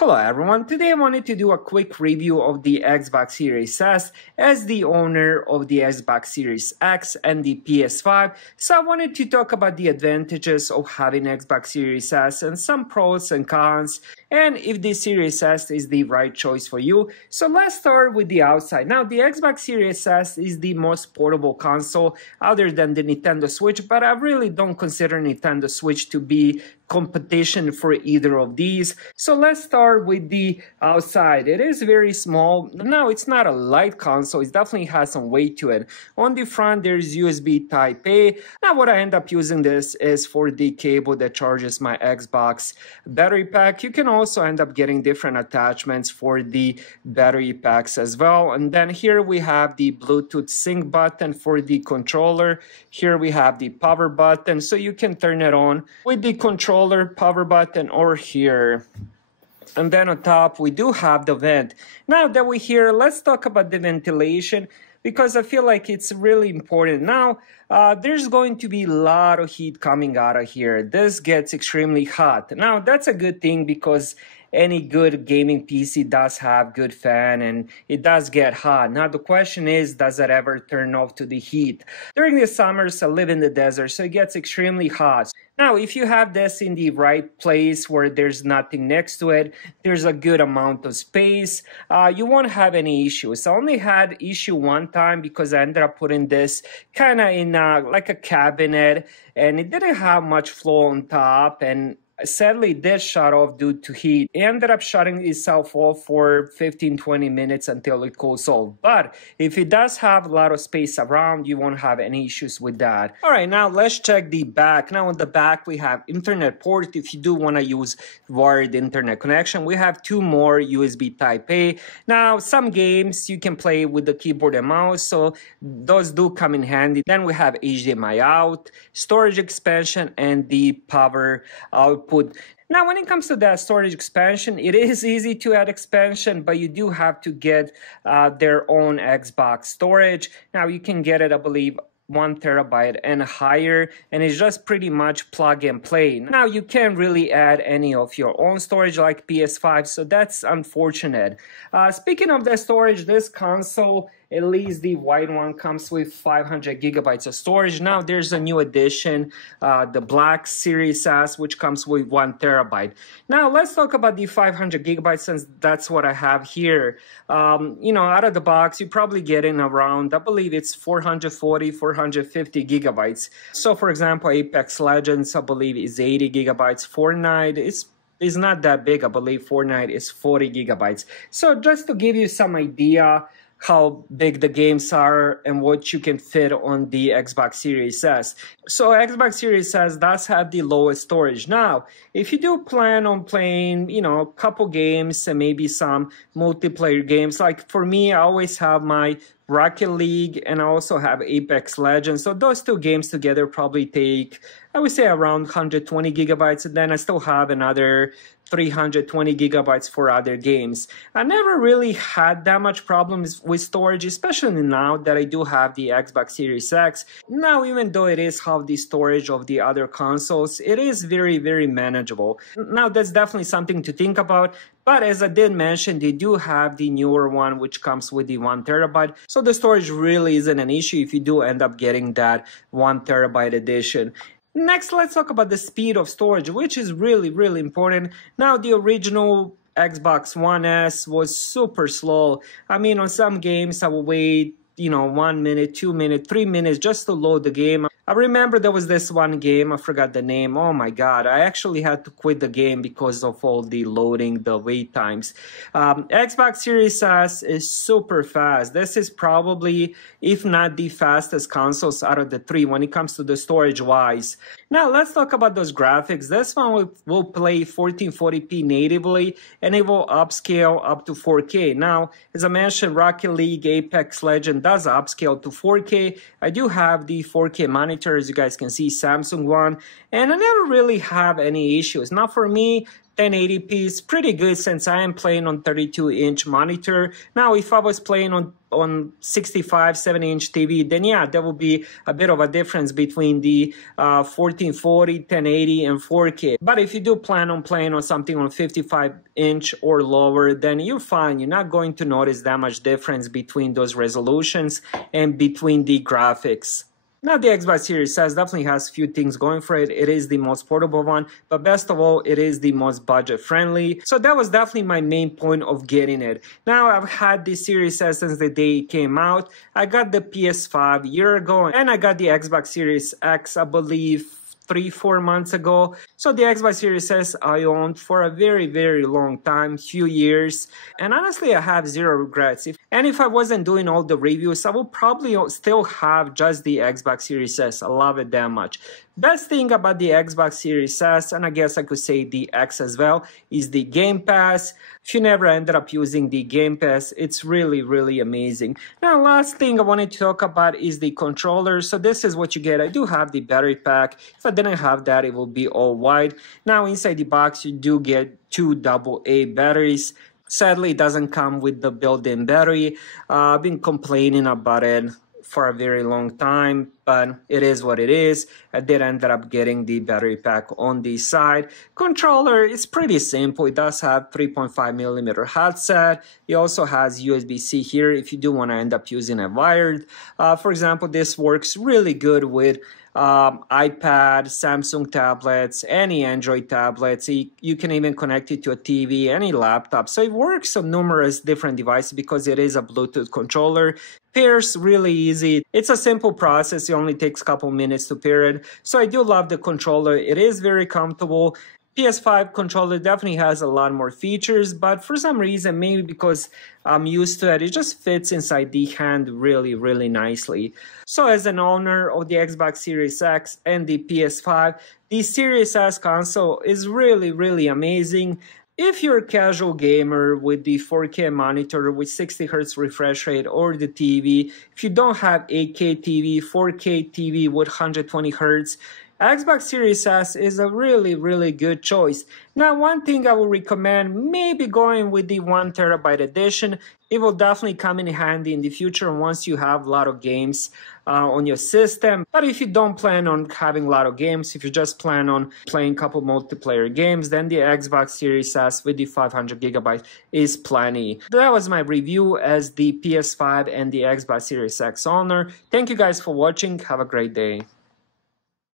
Hello everyone, today I wanted to do a quick review of the Xbox Series S as the owner of the Xbox Series X and the PS5. So I wanted to talk about the advantages of having Xbox Series S and some pros and cons, and if the Series S is the right choice for you. So let's start with the outside. Now the Xbox Series S is the most portable console other than the Nintendo Switch, but I really don't consider Nintendo Switch to be competition for either of these. So let's start with the outside. It is very small. Now it's not a light console, it definitely has some weight to it. On the front there's USB Type A. Now what I end up using this is for the cable that charges my Xbox battery pack. You can also end up getting different attachments for the battery packs as well. And then here we have the Bluetooth sync button for the controller. Here we have the power button, so you can turn it on with the controller power button or here. And then on top we do have the vent. Now that we're here, let's talk about the ventilation, because I feel like it's really important. Now there's going to be a lot of heat coming out of here. This gets extremely hot. Now that's a good thing, because any good gaming PC does have good fan and it does get hot. Now the question is, does it ever turn off to the heat? During the summers I live in the desert, so it gets extremely hot. Now if you have this in the right place where there's nothing next to it, there's a good amount of space, you won't have any issues. I only had issue one time because I ended up putting this kind of in like a cabinet, and it didn't have much flow on top, and sadly it did shut off due to heat. It ended up shutting itself off for 15-20 minutes until it cools off. But if it does have a lot of space around, you won't have any issues with that. Alright, now let's check the back. Now on the back we have internet port if you do want to use wired internet connection. We have two more USB Type A. Now some games you can play with the keyboard and mouse, so those do come in handy. Then we have HDMI out, storage expansion, and the power output. Now when it comes to that storage expansion, it is easy to add expansion, but you do have to get their own Xbox storage. Now you can get it, I believe, 1 terabyte and higher, and it's just pretty much plug and play. Now you can't really add any of your own storage like PS5, so that's unfortunate. Speaking of the storage, this console, at least the white one, comes with 500 gigabytes of storage. Now there's a new addition, the Black Series S, which comes with 1 terabyte. Now let's talk about the 500 gigabytes, since that's what I have here. You know, out of the box, you're probably getting around, I believe it's 440, 450 gigabytes. So for example, Apex Legends, I believe, is 80 gigabytes. Fortnite is not that big. I believe Fortnite is 40 gigabytes. So just to give you some idea how big the games are and what you can fit on the Xbox Series S. So Xbox Series S does have the lowest storage. Now, if you do plan on playing, you know, a couple games and maybe some multiplayer games, like for me, I always have my Rocket League and I also have Apex Legends. So those two games together probably take, I would say, around 120 gigabytes. And then I still have another 320 gigabytes for other games. I never really had that much problems with storage, especially now that I do have the Xbox Series X. Now, even though it is half the storage of the other consoles, it is very, very manageable. Now, that's definitely something to think about. But as I did mention, they do have the newer one, which comes with the 1 terabyte. So the storage really isn't an issue if you do end up getting that 1 terabyte edition. Next, let's talk about the speed of storage, which is really, really important. Now, the original Xbox One S was super slow. I mean, on some games, I would wait, you know, 1 minute, 2 minutes, 3 minutes just to load the game. I remember there was this one game, I forgot the name. Oh my God, I actually had to quit the game because of all the loading, the wait times. Xbox Series S is super fast. This is probably, if not the fastest consoles out of the three when it comes to the storage wise. Now let's talk about those graphics. This one will play 1440p natively, and it will upscale up to 4K. Now, as I mentioned, Rocket League, Apex Legends does upscale to 4K. I do have the 4K monitor, as you guys can see, Samsung one, and I never really have any issues. Now for me, 1080p is pretty good since I am playing on 32-inch monitor. Now, if I was playing on 65, 70-inch TV, then yeah, there will be a bit of a difference between the 1440, 1080, and 4K. But if you do plan on playing on something on 55-inch or lower, then you're fine. You're not going to notice that much difference between those resolutions and between the graphics. Now, the Xbox Series S definitely has a few things going for it. It is the most portable one, but best of all, it is the most budget-friendly. So that was definitely my main point of getting it. Now, I've had the Series S since the day it came out. I got the PS5 a year ago, and I got the Xbox Series X, I believe, 3-4 months ago. So the Xbox Series S I owned for a very long time, few years, and honestly I have zero regrets. If I wasn't doing all the reviews, I would probably still have just the Xbox Series S. I love it that much. Best thing about the Xbox Series S, and I guess I could say the X as well, is the Game Pass. If you never ended up using the Game Pass, it's really amazing. Now, last thing I wanted to talk about is the controller. So this is what you get. I do have the battery pack. If I didn't have that, it would be all white. Now, inside the box, you do get 2 AA batteries. Sadly, it doesn't come with the built-in battery. I've been complaining about it for a very long time, but it is what it is. I did end up getting the battery pack on the side. Controller is pretty simple. It does have 3.5mm headset. It also has USB-C here if you do want to end up using a wired. For example, this works really good with iPad, Samsung tablets, any Android tablets. You can even connect it to a TV, any laptop. So it works on numerous different devices because it is a Bluetooth controller. Pairs really easy. It's a simple process. It only takes a couple minutes to pair it. So I do love the controller. It is very comfortable. PS5 controller definitely has a lot more features, but for some reason, maybe because I'm used to it, it just fits inside the hand really nicely. So as an owner of the Xbox Series X and the PS5, the Series S console is really amazing. If you're a casual gamer with the 4K monitor with 60Hz refresh rate or the TV, if you don't have 8K TV, 4K TV with 120Hz, Xbox Series S is a really good choice. Now, one thing I would recommend, maybe going with the 1TB edition. It will definitely come in handy in the future once you have a lot of games on your system. But if you don't plan on having a lot of games, if you just plan on playing a couple multiplayer games, then the Xbox Series S with the 500GB is plenty. That was my review as the PS5 and the Xbox Series X owner. Thank you guys for watching. Have a great day.